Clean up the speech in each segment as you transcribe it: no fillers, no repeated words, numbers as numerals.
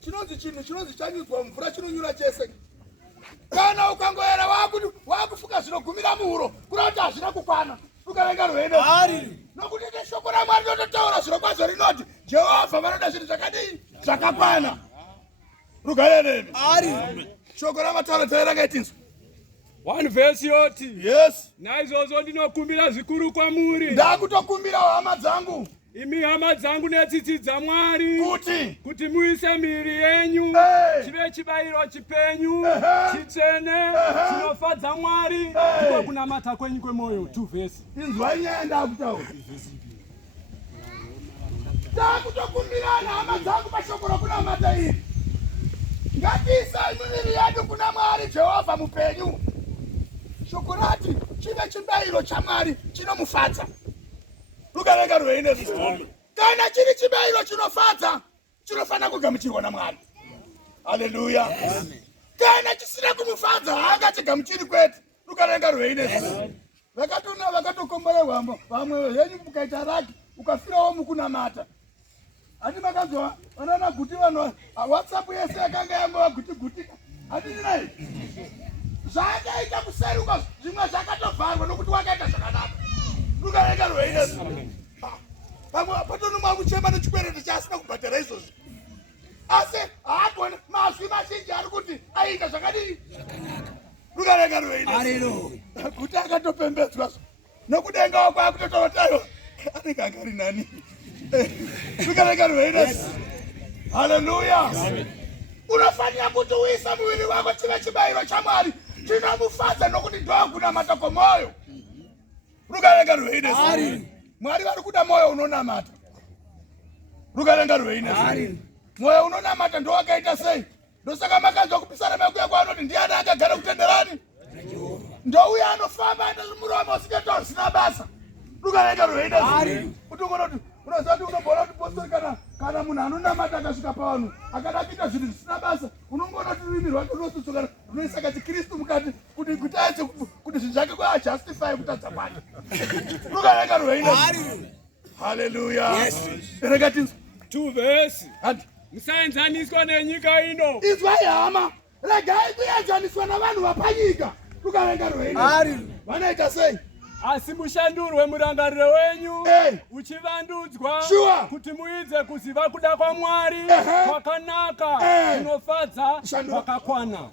chinonzi chinhu chinonzi chanyudzwa mvura chinonyura chese. Kana ukangoera wakufuka zvinogumira muhuro kureva kuti hazvina kukwana. Ukavenga rwendo. Nokuti neshoko raMwari rinotaura zvirokwazvo rinoti Jehovha vanoda zvinhu zvakadii? Zvakakwana. Rugare nemi. Shoko ramataura tairanga itinzwa. 1 verse yoti. Yes. Naizvozvo ndinokumbira zvikuru kwamuri. Ndakutokumbira hama dzangu. Imi hama dzangu netsitsi dzaMwari. Kuti muise miviri yenyu. Chive chibayiro chipenyu. Chitsvene. Chinofadza Mwari. Ndiko kunamata kwenyu kwemoyo. 2 verse. Inzwai nyaya ndakutaura. Ndakutokumbirana hama dzangu pashoko rokunamata iri. Ngatiisai miviri yedu kuna Mwari Jehovha mupenyu. Shoko rati chive chibayiro chaMwari chinomufadza. Rukavenga rweine zvikombe. Kana chiri chibayiro chinofadza, chinofana kugamuchirwa naMwari. Haleluya. Kana chisina kumufadza, haangachigamuchiri kwetu. Rukavenga rweine zvikombe. Vakatokomborerwa vamwe henyu mukaita raki, ukafirawo mukunamata. Hati makazwa vanana guti vanhu WhatsApp yese yakanga yangova guti. Hatini nai. Zvakaita kuseruka zvimwe zvakatovharwa nokuti wakaita zvakanaka. Rukavenga rweine zvikombe. Pamwe patonomwa kuchema nechikwereti chaasina kubhadhara izvozvi. Asi haagoni mazwi mazhinji ari kuti aita zvakadii? Zvakanaka. Rukavenga rweine. Haleluya. Kuti akatopembedzwa nokudengawo kwakutototayo anenge agari nani. Rukavenga rweine. Haleluya. Unofanira kuti uisa muviri wako chive chibayiro chaMwari chinomufadza nokuti ndokunamata kwomoyo. Rukavenga rweine. Mwari vari kuda moyo unonamata. Rukavenga rweine. Moyo unonamata ndowakaita sei? Ndosaka makanzwa kupisana mekuya kwaanoti ndiani akagara kutenderani? Ndouya anofamba nemuromo usingatauri zvisina basa. Rukavenga rweine. Kuti unoti unoziva kuti unogona kuti postori kana munhu anonamata akasvika pavanhu akada kuita zvinhu zvisina basa, unongoona kuti rurimi rwake runotsutsuka runoisa kachiKristu mukati kuti aedze kuti zvinhu zvake kwaajustify kutadza kwake. Rukavenga rweine. Haleluya. Rega tinzwa 2 verse. Hadi Musaenzaniswa nenyika ino. Inzwai hama, regai kuenzaniswa navanhu vapanyika. Rukavenga rweine. Vanoita sei? Asi mushandurwe murangariro wenyu uchivandudzwa kuti muidze kuziva kuda kwaMwari kwakanaka kunofadza zvakakwana.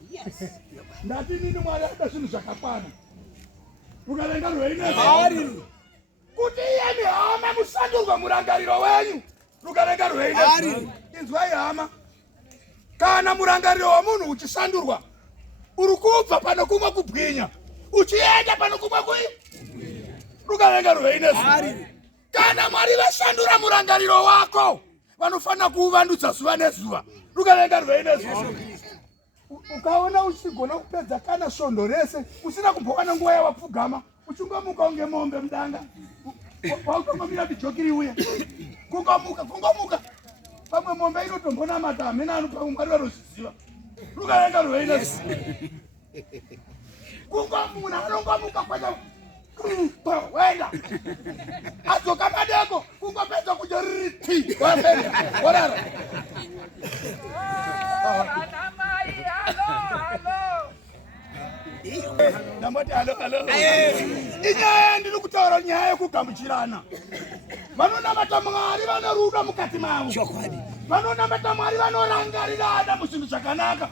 Ndati nini Mwari ada zvinhu zvakakwana. Rukavenga rweine. Kuti iyemi hama mushandurwe murangariro wenyu. Rukavenga rweine. Inzwai hama, kana murangariro wemunhu uchishandurwa, uri kubva pano kumwe kubwinya uchienda pano kumwe Rukavenga rweine. Kana Mwari vashandura murangariro wako, vanofanira kuuvandudza zuva nezuva. Rukavenga rweine. Ukaona uchigona kupedza kana svondo rese usina kumbowana nguva yawapfugama, uchingomuka unge mombe mudanga, wautongomira kuti joki riuye, kungomuka. Pamwe mombe inotombonamata hamena anopa Mwari vanozviziva. Rukavenga rweine. Munhu anongomuka kwacha wenda adzoka madeko kungopedza kudya riti wapenda warara. Ndamboti halo. Inyaya ndiri kutaura nyaya yekugamuchirana. Vanonamata Mwari vanoruda mukati mavo. Vanonamata Mwari vanorangarirana muzvinhu zvakanaka.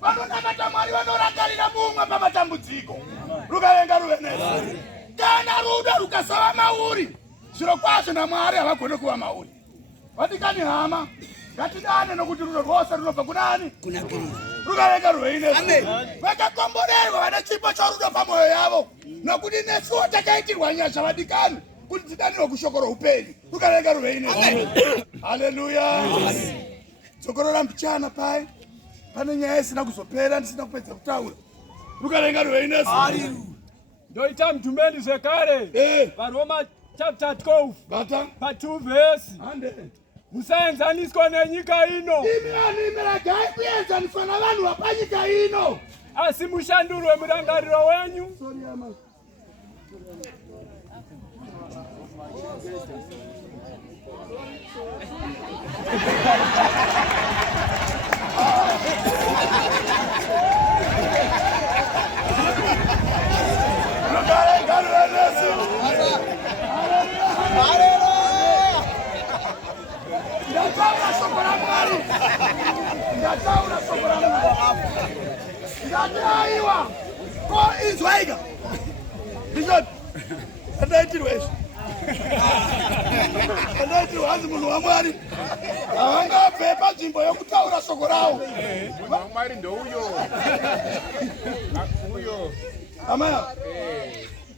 Vanonamata Mwari vanorangarira mumwe pamatambudziko. Rukavenga rweine. Kana rudo rukasava mauri, zvirokwazvo naMwari havagone kuva mauri. Vatikani hama, ngatidane nokuti rudo rwose runobva kunani? Kuna Kristu. Rukavenga rweine. Vakakomborerwa vane chipo chorudo pamwoyo yavo, nokuti nesuwo takaitirwa nyasha vadikani kuti tidanirwe kushoko roupenyu. Rukavenga rweine. Haleluya. Dzokorora mbichana pai. Pane nyaya isina kuzopera ndisina kupedza kutaura. Rukavenga rweine. Ndoita mtumeni zvekare. Varoma chapter 12 pa 2 verse. Musaenzaniswa nenyika ino. Imi regai kuenzaniswa navanhu vapanyika ino. Asi mushandurwe murangariro wenyu. Ndataura shoko la Mungu. Ndataiwa. Ko izwaiga. Bishop. Ndaitirwesha. Ndaitirwa hanzi munhu waMwari. Avanga pepa nzvimbo yokutaura shoko rawo. Munhu waMwari ndouyo. Uyo. Amaya.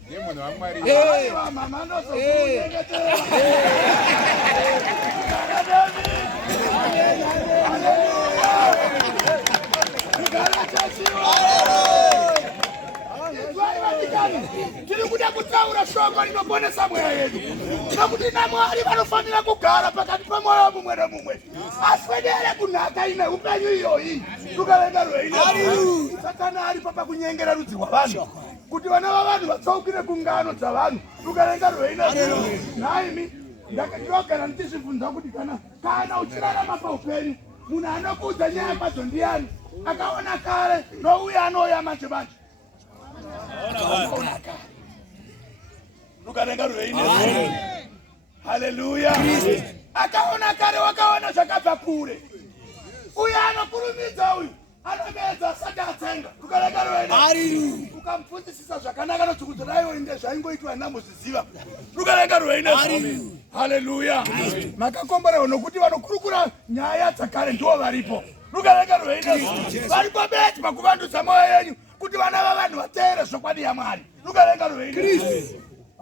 Ndiye munhu waMwari. Aiwa mama ndozokunyengetera. Tiri kuda kutaura shoko rinoponesa mweya yedu. Nokuti naMwari vanofanira kugara pakati pemwoyo mumwe nemumwe. Aswedere kunhaka ine upenyu iyoyi. Tukavenga rweine. Satana aripo pakunyengera rudzi rwavanhu. Kuti vana vavanhu vatsaukire kungano dzavanhu. Tukavenga rweine. Naimi ndakagara ndichizvibvunza kuti kana uchirarama paupenyu, munhu anokuudza nyaya kwadzo ndiani? Akaona kare nouya anouya manje manje. Tukavenga rweine. Haleluya. Akaona kare wakaona zvakabva kure. Uyu anokurumidza uyu anomedza asati atsenga. Tukavenga rweine. Ukamupfundisisa zvakanaka nokuti raiwo inde zvaingoitwa ndambozviziva. Tukavenga rweine. Haleluya. Makakomborewa nokuti vanokurukura nyaya dzakare ndivo varipo. Tukavenga rweine. Varipo beti pakuvandudza mwoyo yenyu kuti vana vavanhu vateere zvokwadi yaMwari. Tukavenga rweine.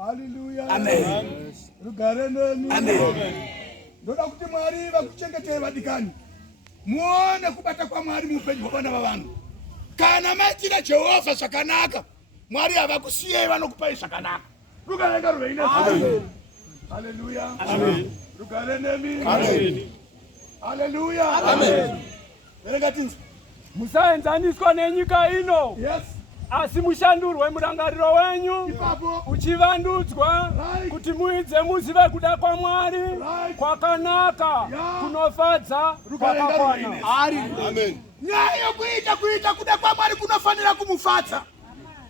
Haleluya. Amen. Rugare nemi. Amen. Ndoda kuti Mwari vakuchengetei vadikani. Muone kubata kwaMwari muupenyu hwavana vavanhu. Kana maitira Jehovha zvakanaka, Mwari havakusiyei, vanokupai zvakanaka. Tukavenga rweine. Haleluya. Amen. Rugare nemi. Amen. Haleluya. Amen. Verenga tinzi. Musaenzaniswa nenyika ino. Yes. Asi mushandurwe murangariro wenyu Ipapo uchivandudzwa kuti muidze muzive kuda kwaMwari kwakanaka kunofadza zvakakwana. Amen. Nyaya yokuita kuda kwaMwari kunofanira kumufadza.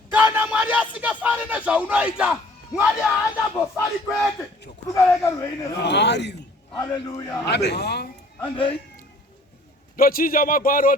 Kana Mwari asingafari nezvaunoita, Mwari haangambofari kwete. Tukavenga rweine. Haleluya. Amen. Andrei. Ndochinja magwaro